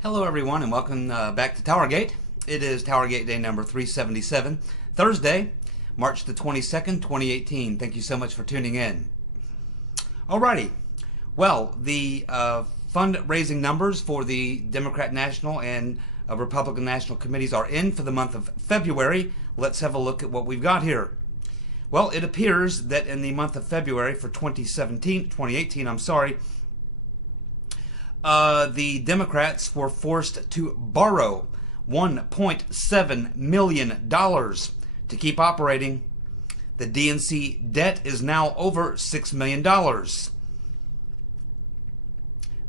Hello everyone and welcome back to Towergate. It is Towergate day number 377, Thursday, March the 22nd, 2018. Thank you so much for tuning in. Alrighty, well, the fundraising numbers for the Democrat National and Republican National Committees are in for the month of February. Let's have a look at what we've got here. Well, it appears that in the month of February for 2018, the Democrats were forced to borrow $1.7 million to keep operating. The DNC debt is now over $6 million.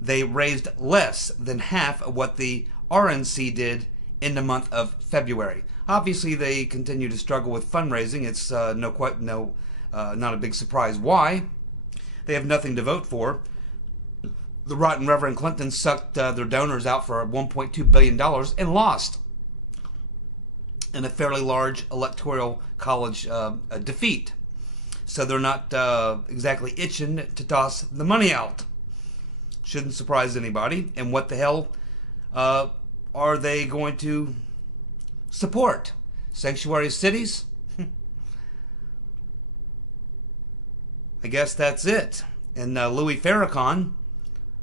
They raised less than half of what the RNC did in the month of February. Obviously, they continue to struggle with fundraising. It's not a big surprise why. They have nothing to vote for. The rotten Reverend Clinton sucked their donors out for $1.2 billion and lost in a fairly large electoral college defeat. So they're not exactly itching to toss the money out. Shouldn't surprise anybody. And what the hell are they going to support? Sanctuary cities? I guess that's it. And Louis Farrakhan,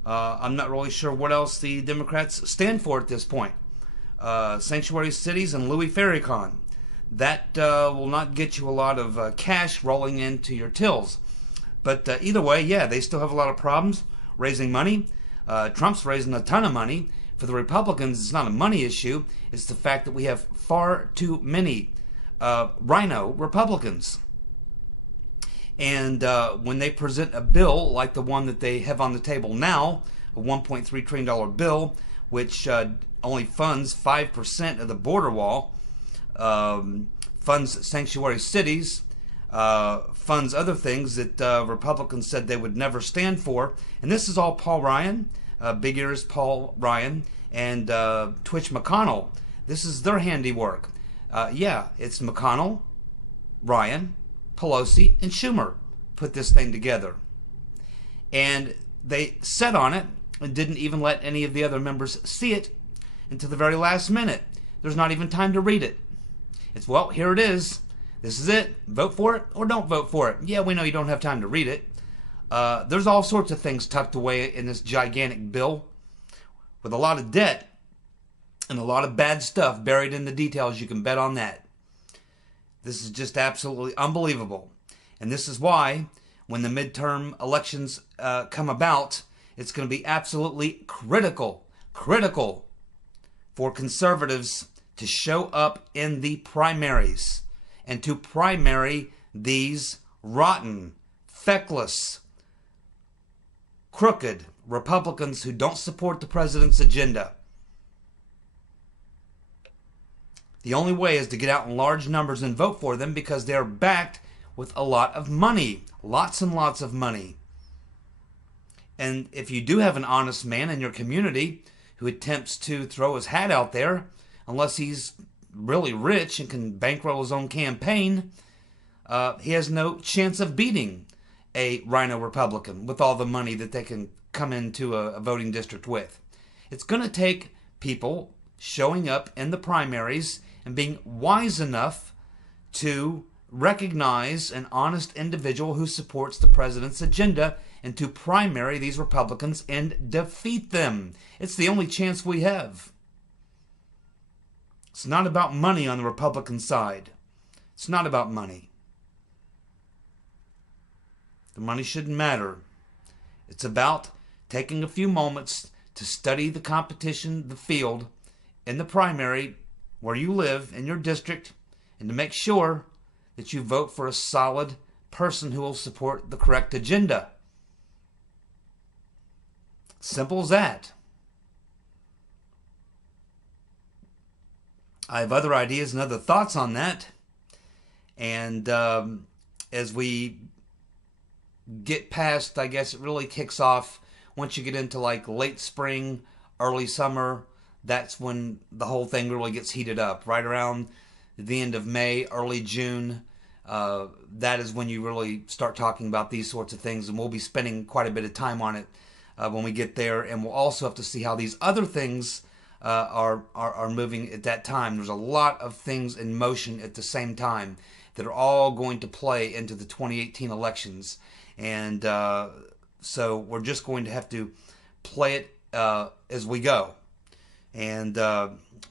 I'm not really sure what else the Democrats stand for at this point. Sanctuary cities and Louis Farrakhan. That will not get you a lot of cash rolling into your tills. But either way, yeah, they still have a lot of problems raising money. Trump's raising a ton of money. For the Republicans, it's not a money issue. It's the fact that we have far too many rhino Republicans. And when they present a bill like the one that they have on the table now, a $1.3 trillion bill, which only funds 5% of the border wall, funds sanctuary cities, funds other things that Republicans said they would never stand for. And this is all Paul Ryan, Big Ears Paul Ryan, and Twitch McConnell. This is their handiwork. Yeah, it's McConnell, Ryan, Pelosi, and Schumer put this thing together. And they sat on it and didn't even let any of the other members see it until the very last minute. There's not even time to read it. It's, well, here it is. This is it. Vote for it or don't vote for it. Yeah, we know you don't have time to read it. There's all sorts of things tucked away in this gigantic bill with a lot of debt and a lot of bad stuff buried in the details. You can bet on that. This is just absolutely unbelievable. And this is why when the midterm elections come about, it's going to be absolutely critical for conservatives to show up in the primaries and to primary these rotten, feckless, crooked Republicans who don't support the president's agenda. The only way is to get out in large numbers and vote for them because they're backed with a lot of money. Lots and lots of money. And if you do have an honest man in your community who attempts to throw his hat out there, unless he's really rich and can bankroll his own campaign, he has no chance of beating a rhino Republican with all the money that they can come into a voting district with. It's going to take people showing up in the primaries and being wise enough to recognize an honest individual who supports the president's agenda and to primary these Republicans and defeat them. It's the only chance we have. It's not about money on the Republican side. It's not about money. The money shouldn't matter. It's about taking a few moments to study the competition, the field, in the primary where you live in your district, and to make sure that you vote for a solid person who will support the correct agenda. Simple as that. I have other ideas and other thoughts on that. And as we get past, I guess it really kicks off once you get into like late spring, early summer. That's when the whole thing really gets heated up. Right around the end of May, early June, that is when you really start talking about these sorts of things. And we'll be spending quite a bit of time on it when we get there. And we'll also have to see how these other things are moving at that time. There's a lot of things in motion at the same time that are all going to play into the 2018 elections. And so we're just going to have to play it as we go. And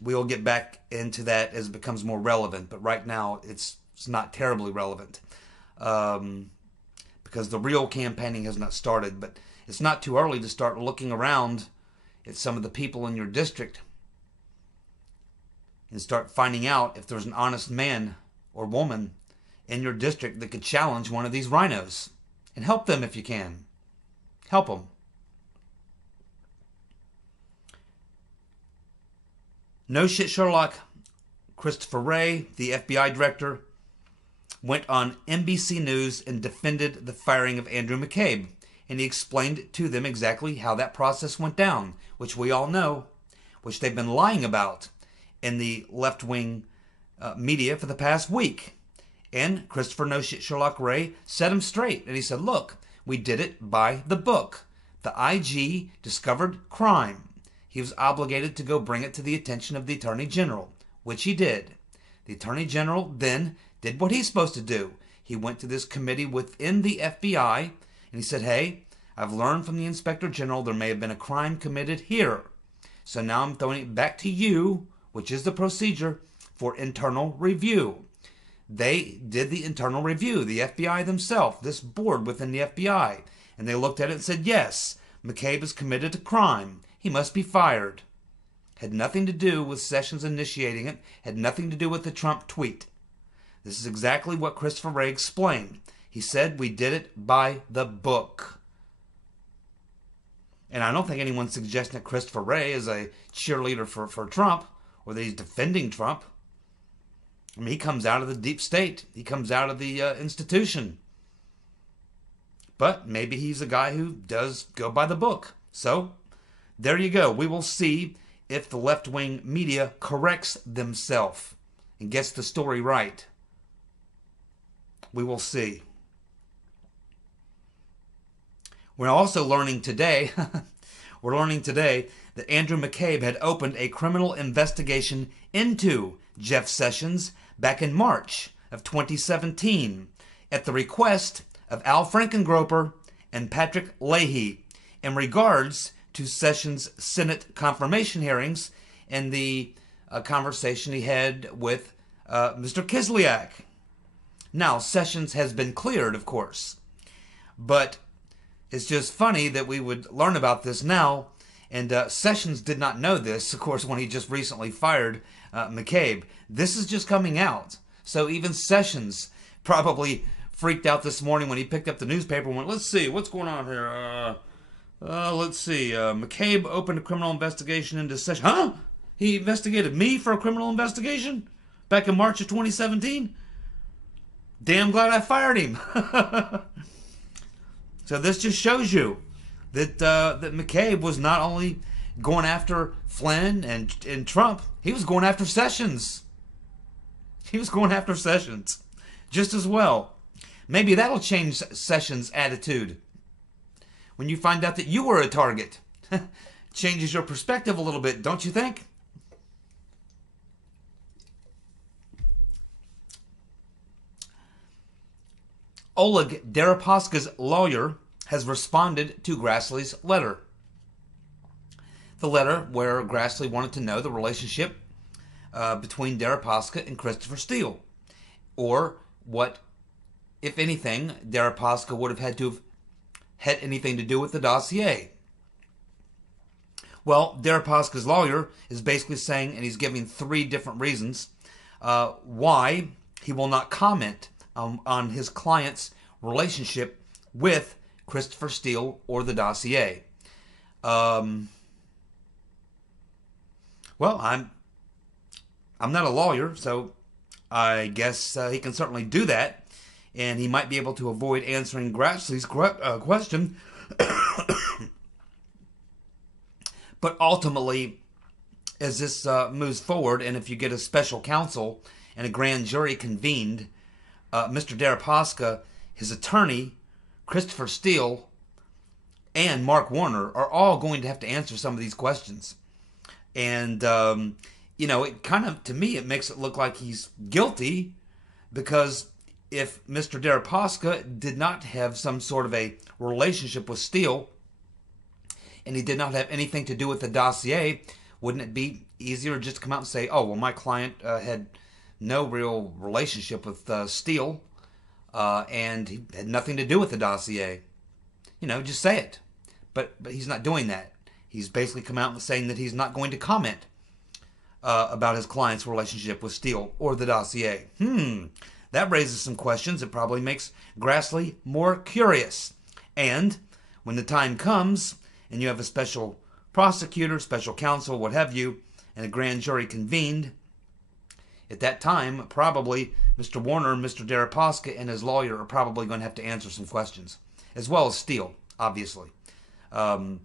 we'll get back into that as it becomes more relevant. But right now, it's not terribly relevant because the real campaigning has not started. But it's not too early to start looking around at some of the people in your district and start finding out if there's an honest man or woman in your district that could challenge one of these rhinos. And help them if you can. Help them. No shit Sherlock Christopher Wray, the FBI director, went on NBC News and defended the firing of Andrew McCabe. And he explained to them exactly how that process went down, which we all know, which they've been lying about in the left-wing media for the past week. And Christopher No Shit Sherlock Wray set him straight. And he said, look, we did it by the book. The IG discovered crime. He was obligated to go bring it to the attention of the Attorney General, which he did. The Attorney General then did what he's supposed to do. He went to this committee within the FBI and he said, hey, I've learned from the Inspector General there may have been a crime committed here. So now I'm throwing it back to you, which is the procedure, for internal review. They did the internal review, the FBI themselves, this board within the FBI. And they looked at it and said, yes, McCabe has committed a crime. He must be fired. Had nothing to do with Sessions initiating it. Had nothing to do with the Trump tweet. This is exactly what Christopher Wray explained. He said we did it by the book. And I don't think anyone's suggesting that Christopher Wray is a cheerleader for Trump or that he's defending Trump. I mean, he comes out of the deep state. He comes out of the institution. But maybe he's a guy who does go by the book. So, there you go. We will see if the left-wing media corrects themselves and gets the story right. We will see. We're also learning today, that Andrew McCabe had opened a criminal investigation into Jeff Sessions back in March of 2017 at the request of Al Frankengroper and Patrick Leahy in regards to Sessions' Senate confirmation hearings and the conversation he had with Mr. Kislyak. Now, Sessions has been cleared, of course, but it's just funny that we would learn about this now, and Sessions did not know this, of course, when he just recently fired McCabe. This is just coming out. So even Sessions probably freaked out this morning when he picked up the newspaper and went, let's see, what's going on here? Let's see, McCabe opened a criminal investigation into Sessions. Huh? He investigated me for a criminal investigation back in March of 2017? Damn glad I fired him. So this just shows you that that McCabe was not only going after Flynn and Trump, he was going after Sessions. He was going after Sessions just as well. Maybe that'll change Sessions' attitude when you find out that you were a target. Changes your perspective a little bit, don't you think? Oleg Deripaska's lawyer has responded to Grassley's letter. The letter where Grassley wanted to know the relationship between Deripaska and Christopher Steele, or what, if anything, Deripaska would have had to have had anything to do with the dossier. Well, Deripaska's lawyer is basically saying, and he's giving 3 different reasons why he will not comment on his client's relationship with Christopher Steele or the dossier. Well, I'm not a lawyer, so I guess he can certainly do that, and he might be able to avoid answering Grassley's question. But ultimately, as this moves forward, and if you get a special counsel and a grand jury convened, Mr. Deripaska, his attorney, Christopher Steele, and Mark Warner are all going to have to answer some of these questions. And, it kind of, to me, it makes it look like he's guilty, because if Mr. Deripaska did not have some sort of a relationship with Steele, and he did not have anything to do with the dossier, wouldn't it be easier just to come out and say, oh, well, my client had no real relationship with Steele, and he had nothing to do with the dossier? Just say it. But he's not doing that. He's basically come out and saying that he's not going to comment about his client's relationship with Steele or the dossier. That raises some questions. It probably makes Grassley more curious. And when the time comes and you have a special prosecutor, special counsel, what have you, and a grand jury convened, at that time, probably Mr. Warner and Mr. Deripaska and his lawyer are probably going to have to answer some questions, as well as Steele, obviously, and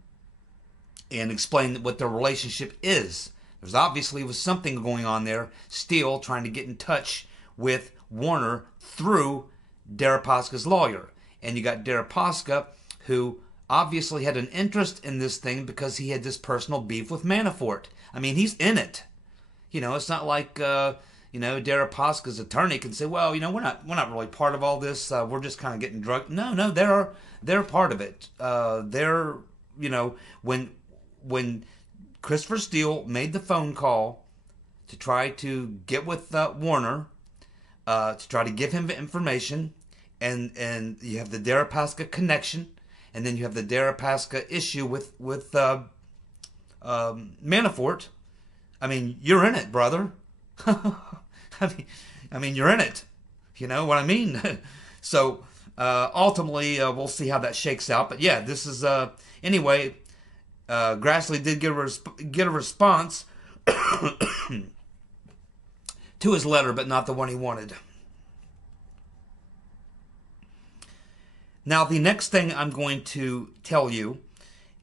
explain what their relationship is. There's obviously was something going on there. Steele trying to get in touch with Warner through Deripaska's lawyer. And you got Deripaska, who obviously had an interest in this thing because he had this personal beef with Manafort. I mean, he's in it. It's not like, Deripaska's attorney can say, well, we're not really part of all this. We're just kind of getting drugged. No, they're part of it. When Christopher Steele made the phone call to try to get with Warner, to try to give him information, and you have the Deripaska connection, and then you have the Deripaska issue with Manafort. I mean, you're in it, brother. I mean, you're in it. You know what I mean? So ultimately, we'll see how that shakes out. But yeah, this is anyway. Grassley did get a response to his letter, but not the one he wanted. Now, the next thing I'm going to tell you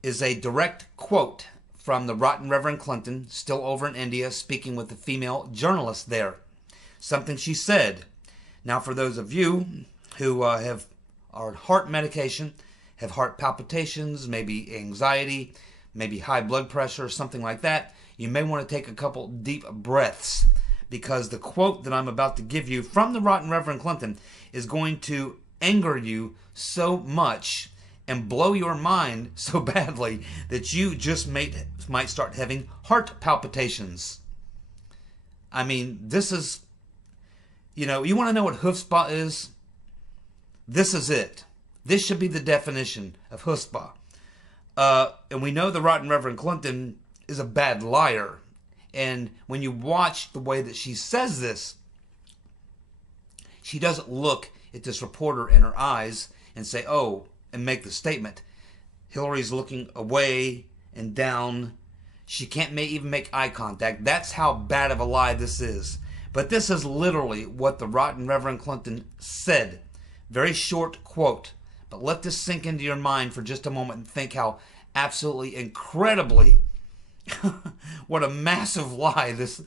is a direct quote from the Rotten Reverend Clinton, still over in India, speaking with the female journalist there. Something she said. Now, for those of you who are on heart medication, have heart palpitations, maybe anxiety, maybe high blood pressure, or something like that, you may want to take a couple deep breaths, because the quote that I'm about to give you from the Rotten Reverend Clinton is going to anger you so much and blow your mind so badly that you just might start having heart palpitations. I mean, this is, you want to know what chutzpah is? This is it. This should be the definition of chutzpah. And we know the Rotten Reverend Clinton is a bad liar. And when you watch the way that she says this, she doesn't look at this reporter in her eyes and say, oh, and make the statement. Hillary's looking away and down. She can't even make eye contact. That's how bad of a lie this is. But this is literally what the Rotten Reverend Clinton said. Very short quote. But let this sink into your mind for just a moment and think how absolutely incredibly what a massive lie this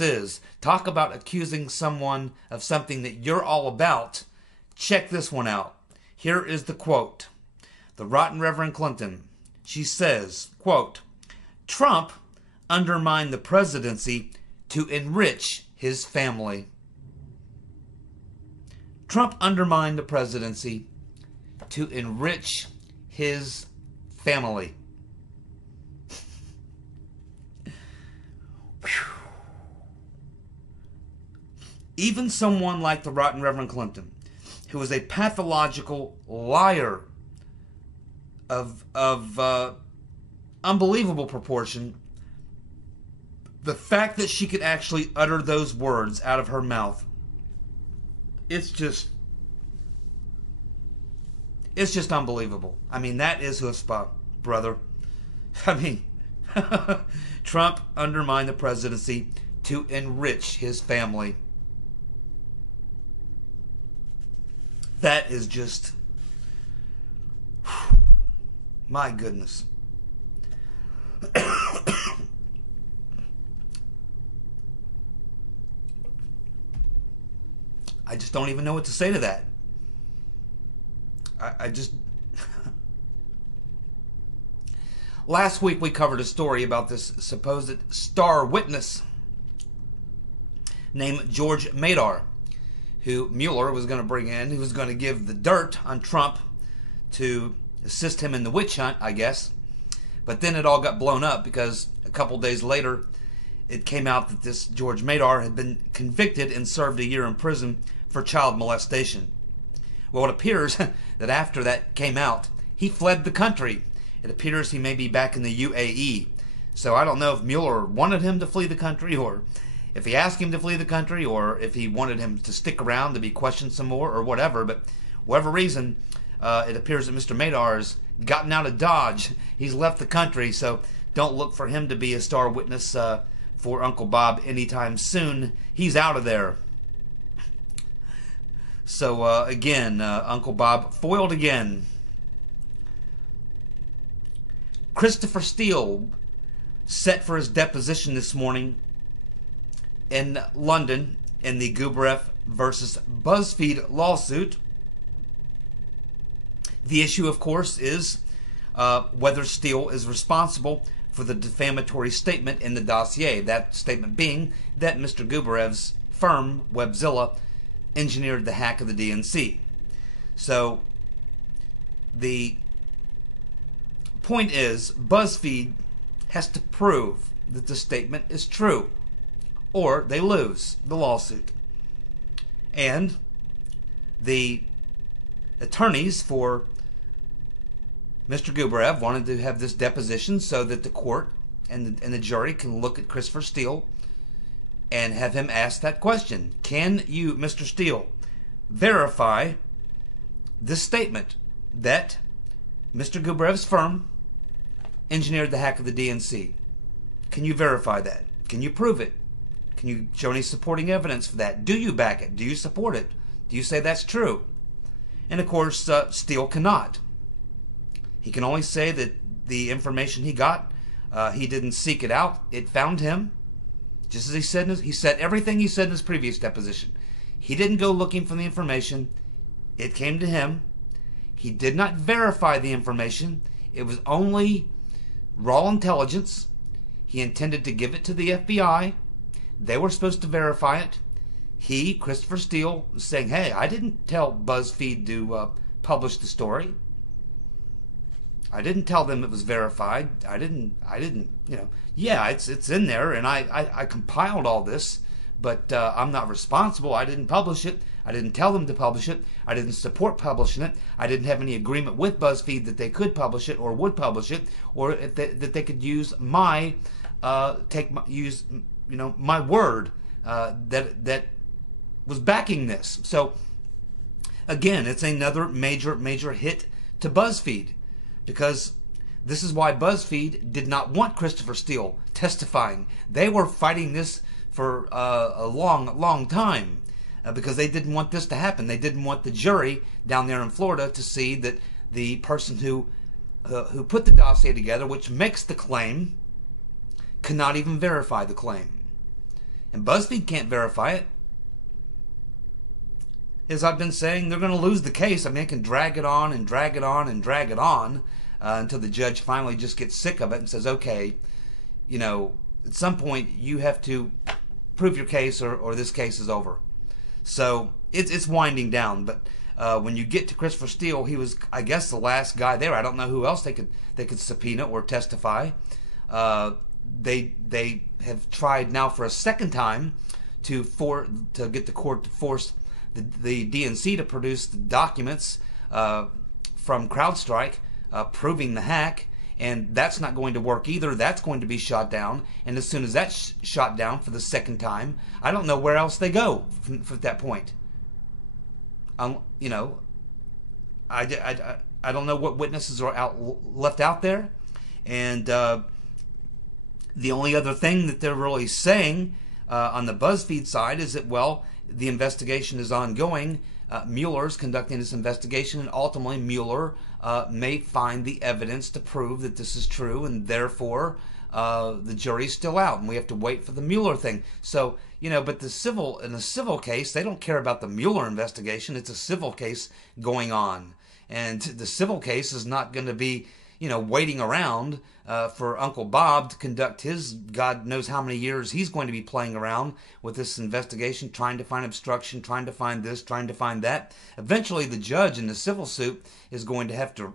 is. Talk about accusing someone of something that you're all about. Check this one out. Here is the quote. The Rotten Reverend Clinton. She says, quote, Trump undermined the presidency to enrich his family. Trump undermined the presidency to enrich his family. Even someone like the Rotten Reverend Clinton, who is a pathological liar of unbelievable proportion, the fact that she could actually utter those words out of her mouth, it's just unbelievable. I mean, that is chutzpah, brother. I mean, Trump undermined the presidency to enrich his family. That is just, my goodness. I just don't even know what to say to that. I just, Last week we covered a story about this supposed star witness named George Madar, who Mueller was going to bring in, who was going to give the dirt on Trump to assist him in the witch hunt, I guess. But then it all got blown up because a couple days later it came out that this George Madar had been convicted and served a year in prison for child molestation. Well, it appears that after that came out, he fled the country. It appears he may be back in the UAE. So I don't know if Mueller wanted him to flee the country, or if he asked him to flee the country, or if he wanted him to stick around to be questioned some more, or whatever. But whatever reason, it appears that Mr. Madar has gotten out of Dodge. He's left the country, so don't look for him to be a star witness for Uncle Bob anytime soon. He's out of there. So again, Uncle Bob foiled again. Christopher Steele set for his deposition this morning in London in the Guberev versus BuzzFeed lawsuit. The issue, of course, is whether Steele is responsible for the defamatory statement in the dossier. That statement being that Mr. Guberev's firm, Webzilla, engineered the hack of the DNC. So the point is, BuzzFeed has to prove that the statement is true, or they lose the lawsuit. And the attorneys for Mr. Guberev wanted to have this deposition so that the court and the jury can look at Christopher Steele and have him ask that question. Can you, Mr. Steele, verify this statement that Mr. Guberev's firm engineered the hack of the DNC? Can you verify that? Can you prove it? Can you show any supporting evidence for that? Do you back it? Do you support it? Do you say that's true? And of course, Steele cannot. He can only say that the information he got, he didn't seek it out. It found him. Just as he said everything he said in his previous deposition. He didn't go looking for the information. It came to him. He did not verify the information. It was only raw intelligence. He intended to give it to the FBI. They were supposed to verify it. He, Christopher Steele, was saying, hey, I didn't tell BuzzFeed to publish the story. I didn't tell them it was verified. I didn't, yeah, it's in there, and I compiled all this, but I'm not responsible. I didn't publish it. I didn't tell them to publish it. I didn't support publishing it. I didn't have any agreement with BuzzFeed that they could publish it or would publish it, or that they could use my my word that was backing this. So again, it's another major hit to BuzzFeed, because this is why BuzzFeed did not want Christopher Steele testifying. They were fighting this for a long time because they didn't want this to happen. They didn't want the jury down there in Florida to see that the person who put the dossier together, which makes the claim, cannot even verify the claim. And BuzzFeed can't verify it. As I've been saying, they're going to lose the case. I mean, they can drag it on and drag it on and drag it on until the judge finally just gets sick of it and says, okay, at some point you have to prove your case or this case is over. So it's winding down. But when you get to Christopher Steele, he was, I guess, the last guy there. I don't know who else they could subpoena or testify. They have tried now for a second time to get the court to force the DNC to produce the documents from CrowdStrike proving the hack, and that's not going to work either. That's going to be shot down, and as soon as that's shot down for the second time, I don't know where else they go from that point. I don't know what witnesses are left out there, and the only other thing that they're really saying on the BuzzFeed side is that, well, the investigation is ongoing. Mueller's conducting this investigation, and ultimately Mueller may find the evidence to prove that this is true, and therefore the jury's still out, and we have to wait for the Mueller thing. So, but in the civil case, they don't care about the Mueller investigation. It's a civil case going on, and the civil case is not going to be, waiting around for Uncle Bob to conduct his God knows how many years he's going to be playing around with this investigation, trying to find obstruction, trying to find this, trying to find that. Eventually, the judge in the civil suit is going to have to,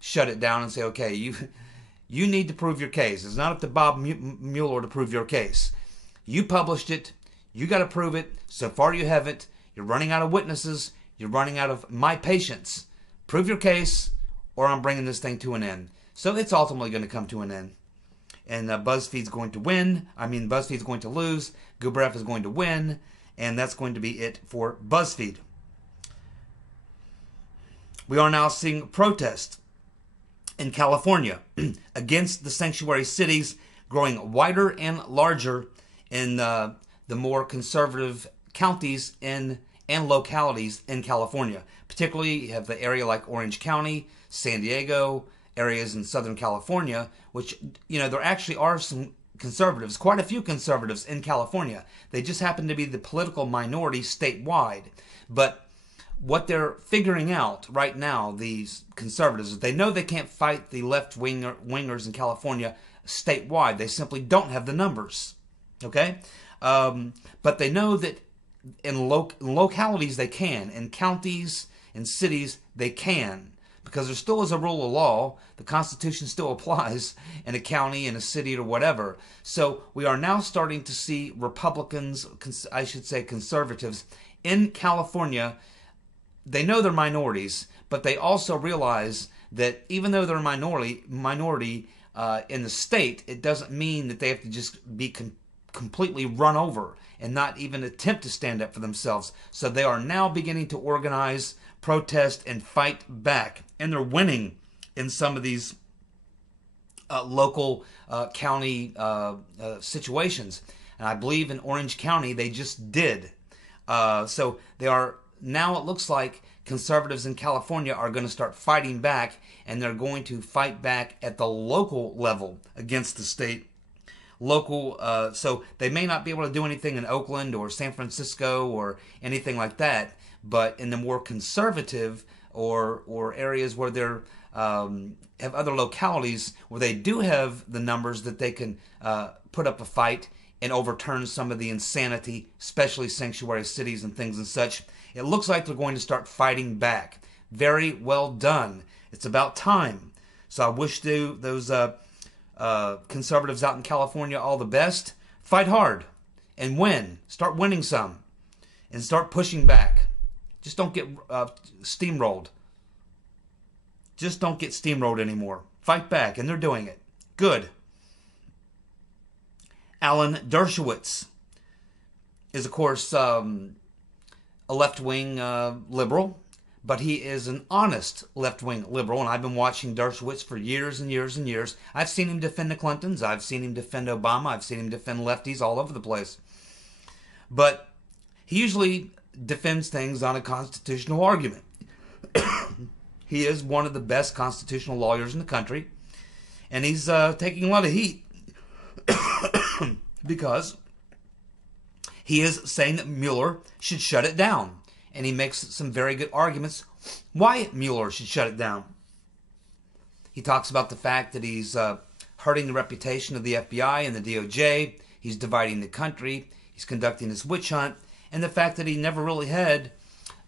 shut it down and say, okay, you need to prove your case. It's not up to Bob Mueller to prove your case. You published it. You got to prove it. So far, you haven't. You're running out of witnesses. You're running out of my patience. Prove your case, or I'm bringing this thing to an end. So it's ultimately going to come to an end. And BuzzFeed's going to win. BuzzFeed's going to lose. Gubrev is going to win. And that's going to be it for BuzzFeed. We are now seeing protests in California against the sanctuary cities growing wider and larger in the more conservative counties and localities in California. Particularly, you have the area like Orange County, San Diego, areas in Southern California, which, there actually are some conservatives, quite a few conservatives in California. They just happen to be the political minority statewide. But what they're figuring out right now, these conservatives, is they know they can't fight the left-wingers in California statewide. They simply don't have the numbers. Okay? But they know that in localities they can. In counties, in cities, they can. Because there still is a rule of law. The Constitution still applies in a county, in a city, or whatever. So we are now starting to see Republicans, I should say conservatives, in California. They know they're minorities, but they also realize that even though they're a minority in the state, it doesn't mean that they have to just be completely run over and not even attempt to stand up for themselves. So they are now beginning to organize, protest, and fight back. And they're winning in some of these local county situations. And I believe in Orange County they just did. So they are... Now it looks like conservatives in California are going to start fighting back, and they're going to fight back at the local level against the state. So they may not be able to do anything in Oakland or San Francisco or anything like that, but in the more conservative or areas where they're have other localities where they do have the numbers that they can put up a fight and overturn some of the insanity, especially sanctuary cities and things and such. It looks like they're going to start fighting back. Very well done. It's about time. So I wish those conservatives out in California all the best. Fight hard and win. Start winning some and start pushing back. Just don't get steamrolled. Just don't get steamrolled anymore. Fight back, and they're doing it. Good. Alan Dershowitz is, of course, a left-wing liberal, but he is an honest left-wing liberal, and I've been watching Dershowitz for years and years and years. I've seen him defend the Clintons. I've seen him defend Obama. I've seen him defend lefties all over the place. But he usually defends things on a constitutional argument. He is one of the best constitutional lawyers in the country, and he's taking a lot of heat because he is saying that Mueller should shut it down. And he makes some very good arguments why Mueller should shut it down. He talks about the fact that he's hurting the reputation of the FBI and the DOJ. He's dividing the country. He's conducting this witch hunt. And the fact that he never really had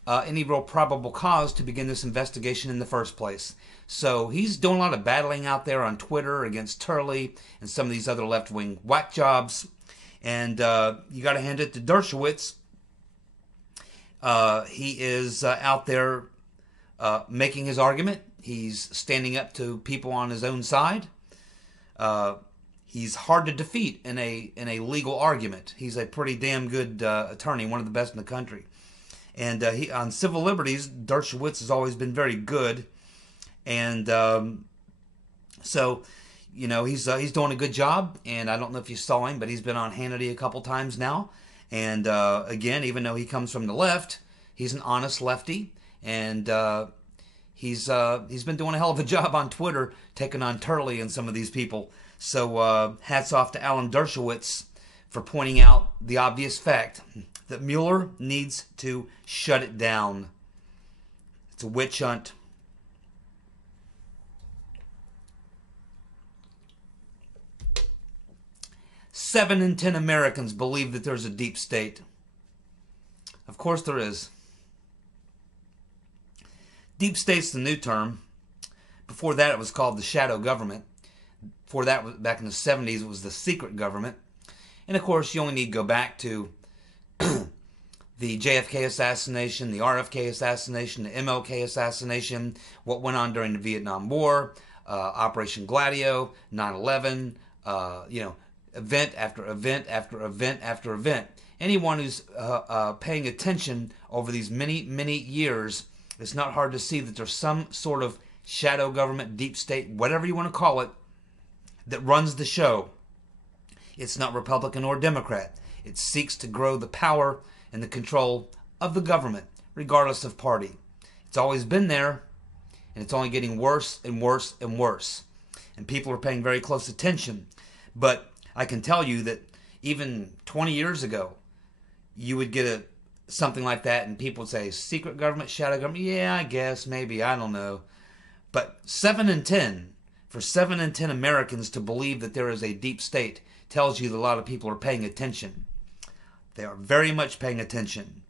any real probable cause to begin this investigation in the first place. So he's doing a lot of battling out there on Twitter against Turley and some of these other left-wing whack jobs. And you got to hand it to Dershowitz. He is out there making his argument. He's standing up to people on his own side. He's hard to defeat in a legal argument. He's a pretty damn good attorney, one of the best in the country. And he on civil liberties, Dershowitz has always been very good. And so, you know, he's doing a good job. And I don't know if you saw him, but he's been on Hannity a couple times now. And again, even though he comes from the left, he's an honest lefty. And he's been doing a hell of a job on Twitter, taking on Turley and some of these people. So hats off to Alan Dershowitz for pointing out the obvious fact that Mueller needs to shut it down. It's a witch hunt. 7 in 10 Americans believe that there's a deep state. Of course there is. Deep state's the new term. Before that it was called the shadow government. Before that, back in the 70s, it was the secret government. And of course, you only need to go back to the JFK assassination, the RFK assassination, the MLK assassination, what went on during the Vietnam War, Operation Gladio, 9/11, event after event after event after event. Anyone who's paying attention over these many, many years, it's not hard to see that there's some sort of shadow government, deep state, whatever you want to call it, that runs the show. It's not Republican or Democrat. It seeks to grow the power and the control of the government, regardless of party. It's always been there, and it's only getting worse and worse and worse. And people are paying very close attention. But I can tell you that even 20 years ago, you would get something like that, and people would say, secret government, shadow government, yeah, I guess, maybe, I don't know. But 7 in 10, for 7 in 10 Americans to believe that there is a deep state tells you that a lot of people are paying attention. They are very much paying attention.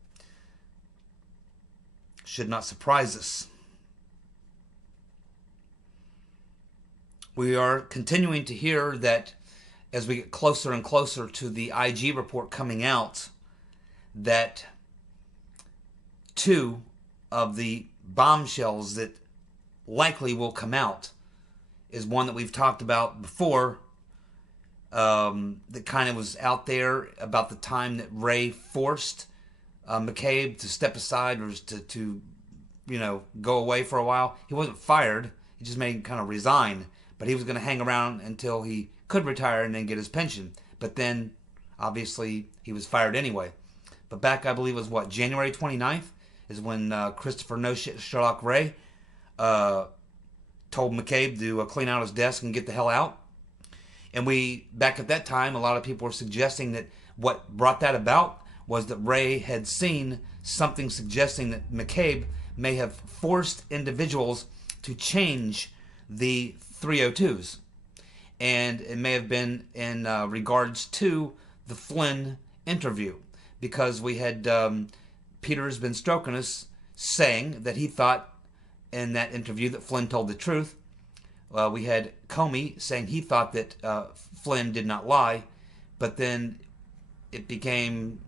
Should not surprise us. We are continuing to hear that as we get closer and closer to the IG report coming out, that 2 of the bombshells that likely will come out is one that we've talked about before, that kind of was out there about the time that Ray forced McCabe to step aside or to go away for a while. He wasn't fired. He just made him kind of resign. But he was going to hang around until he could retire and then get his pension. But then, obviously, he was fired anyway. But back, I believe, was January 29th is when Christopher No Shit Sherlock Ray told McCabe to clean out his desk and get the hell out. And back at that time, a lot of people were suggesting that what brought that about was that Ray had seen something suggesting that McCabe may have forced individuals to change the 302s. And it may have been in regards to the Flynn interview, because we had Peter's been stroking us saying that he thought in that interview that Flynn told the truth. We had Comey saying he thought that Flynn did not lie, but then it became,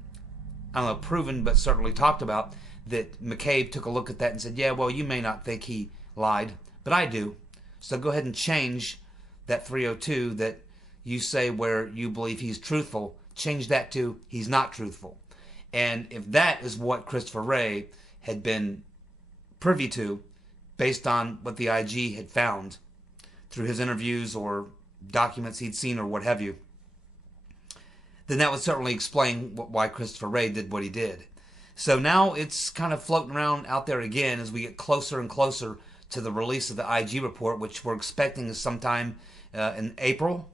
I don't know, proven, but certainly talked about, that McCabe took a look at that and said, yeah, well, you may not think he lied, but I do. So go ahead and change that 302 that you say where you believe he's truthful, change that to he's not truthful. And if that is what Christopher Wray had been privy to, based on what the IG had found through his interviews or documents he'd seen or what have you, then that would certainly explain why Christopher Wray did what he did. So now it's kind of floating around out there again as we get closer and closer to the release of the IG report, which we're expecting sometime in April.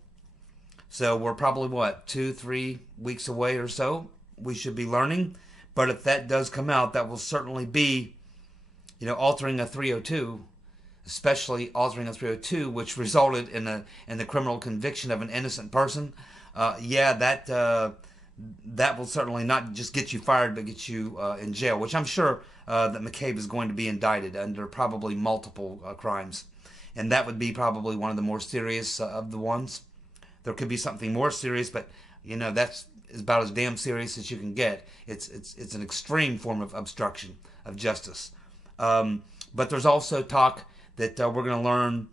So we're probably, 2-3 weeks away or so. We should be learning. But if that does come out, that will certainly be, altering a 302, especially altering a 302, which resulted in the criminal conviction of an innocent person. That will certainly not just get you fired, but get you in jail, which I'm sure that McCabe is going to be indicted under probably multiple crimes. And that would be probably one of the more serious of the ones. There could be something more serious, but, that's about as damn serious as you can get. It's an extreme form of obstruction of justice. But there's also talk that we're going to learn,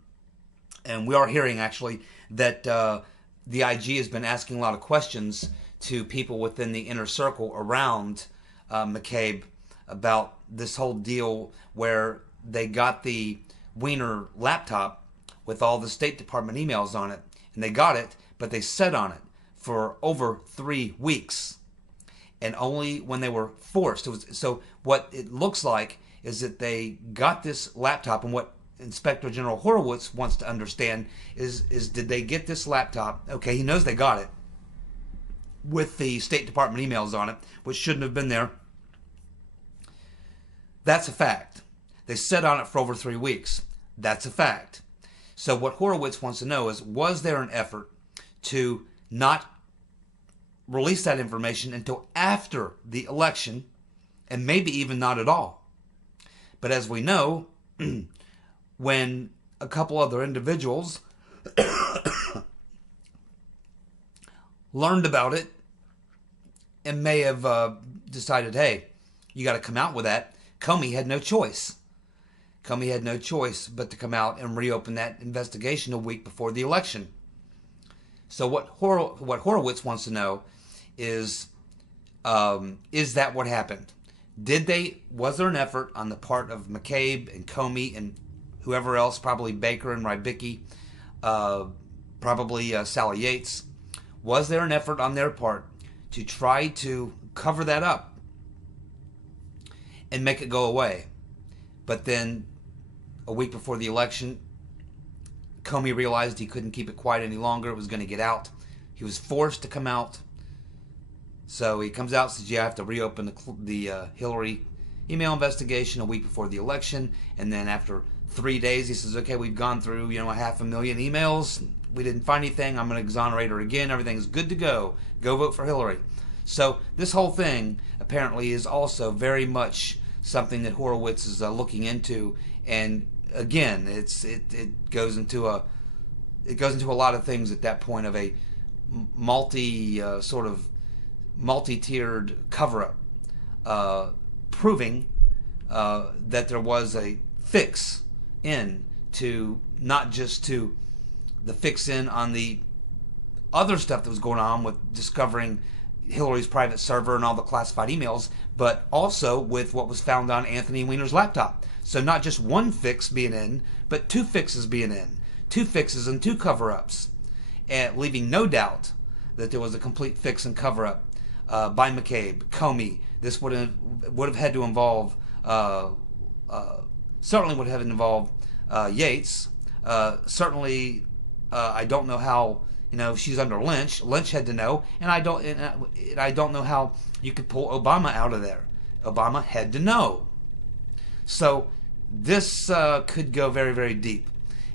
and we are hearing actually, that the IG has been asking a lot of questions to people within the inner circle around McCabe about this whole deal where they got the Wiener laptop with all the State Department emails on it. And they got it, but they sat on it for over 3 weeks. And only when they were forced. So what it looks like is that they got this laptop, and what Inspector General Horowitz wants to understand is did they get this laptop? Okay, he knows they got it with the State Department emails on it, which shouldn't have been there. That's a fact. They sat on it for over 3 weeks. That's a fact. So what Horowitz wants to know is, was there an effort to not release that information until after the election, and maybe even not at all. But as we know, when a couple other individuals learned about it and may have decided, hey, you got to come out with that, Comey had no choice. Comey had no choice but to come out and reopen that investigation a week before the election. So what Horowitz wants to know is that what happened? Was there an effort on the part of McCabe and Comey and whoever else, probably Baker and Rybicki, probably Sally Yates, was there an effort on their part to try to cover that up and make it go away? But then a week before the election, Comey realized he couldn't keep it quiet any longer. It was going to get out. He was forced to come out. So he comes out and says, yeah, I have to reopen the Hillary email investigation a week before the election. And then after 3 days, he says, okay, we've gone through, 500,000 emails. We didn't find anything. I'm going to exonerate her again. Everything's good to go. Go vote for Hillary. So this whole thing apparently is also very much something that Horowitz is looking into. And again, it goes into a lot of things at that point of a multi-tiered cover-up, proving that there was a fix in to not just to the fix in on the other stuff that was going on with discovering Hillary's private server and all the classified emails, but also with what was found on Anthony Weiner's laptop. So not just one fix being in, but two fixes being in. Two fixes and two cover-ups, and leaving no doubt that there was a complete fix and cover-up by McCabe, Comey. This would have had to involve, certainly would have involved Yates. Certainly, I don't know how, she's under Lynch. Lynch had to know, and I don't know how you could pull Obama out of there. Obama had to know. So this could go very, very deep.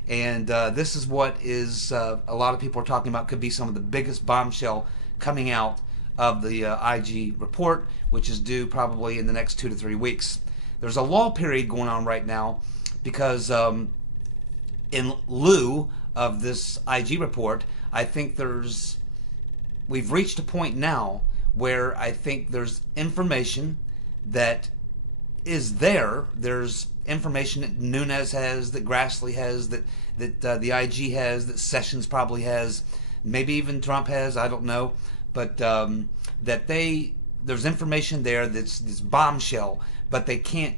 And this is what is a lot of people are talking about could be some of the biggest bombshell coming out of the IG report, which is due probably in the next 2 to 3 weeks. There's a lull period going on right now because in lieu of this IG report, I think we've reached a point now where I think there's information that is there. There's information that Nunes has, that Grassley has, that the IG has, that Sessions probably has, maybe even Trump has, I don't know, but that there's information there that's bombshell, but they can't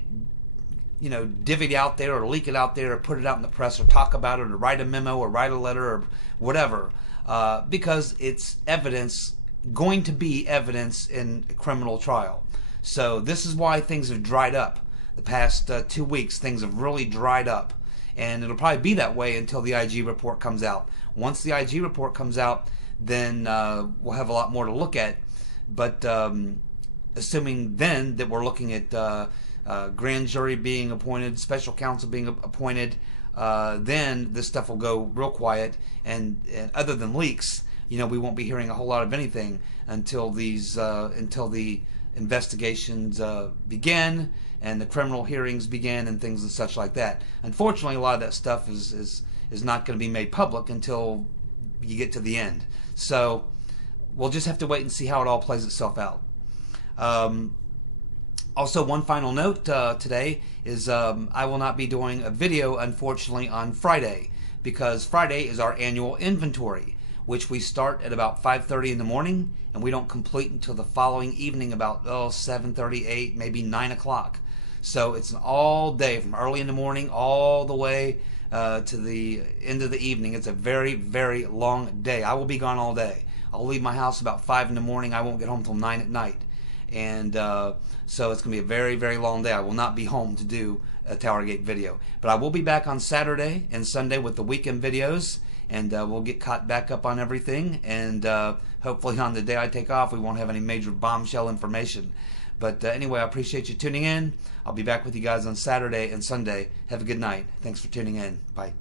divvy it out there or leak it out there or put it out in the press or talk about it or write a memo or write a letter or whatever, because it's evidence, going to be evidence in a criminal trial. So this is why things have dried up. The past 2 weeks, things have really dried up. And it'll probably be that way until the IG report comes out. Once the IG report comes out, then we'll have a lot more to look at. But assuming then that we're looking at grand jury being appointed, special counsel being appointed, then this stuff will go real quiet. And other than leaks, we won't be hearing a whole lot of anything until the investigations begin and the criminal hearings begin and things and such like that. Unfortunately, a lot of that stuff is not going to be made public until you get to the end. So we'll just have to wait and see how it all plays itself out. Also, one final note today is I will not be doing a video, unfortunately, on Friday, because Friday is our annual inventory, which we start at about 5:30 in the morning, and we don't complete until the following evening about 7:30, 8, maybe 9 o'clock. So it's an all day, from early in the morning all the way to the end of the evening. It's a very, very long day. I will be gone all day. I'll leave my house about 5 in the morning. I won't get home till 9 at night. And so it's going to be a very, very long day. I will not be home to do a Towergate video. But I will be back on Saturday and Sunday with the weekend videos, and we'll get caught back up on everything. And hopefully on the day I take off, we won't have any major bombshell information. But anyway, I appreciate you tuning in. I'll be back with you guys on Saturday and Sunday. Have a good night. Thanks for tuning in. Bye.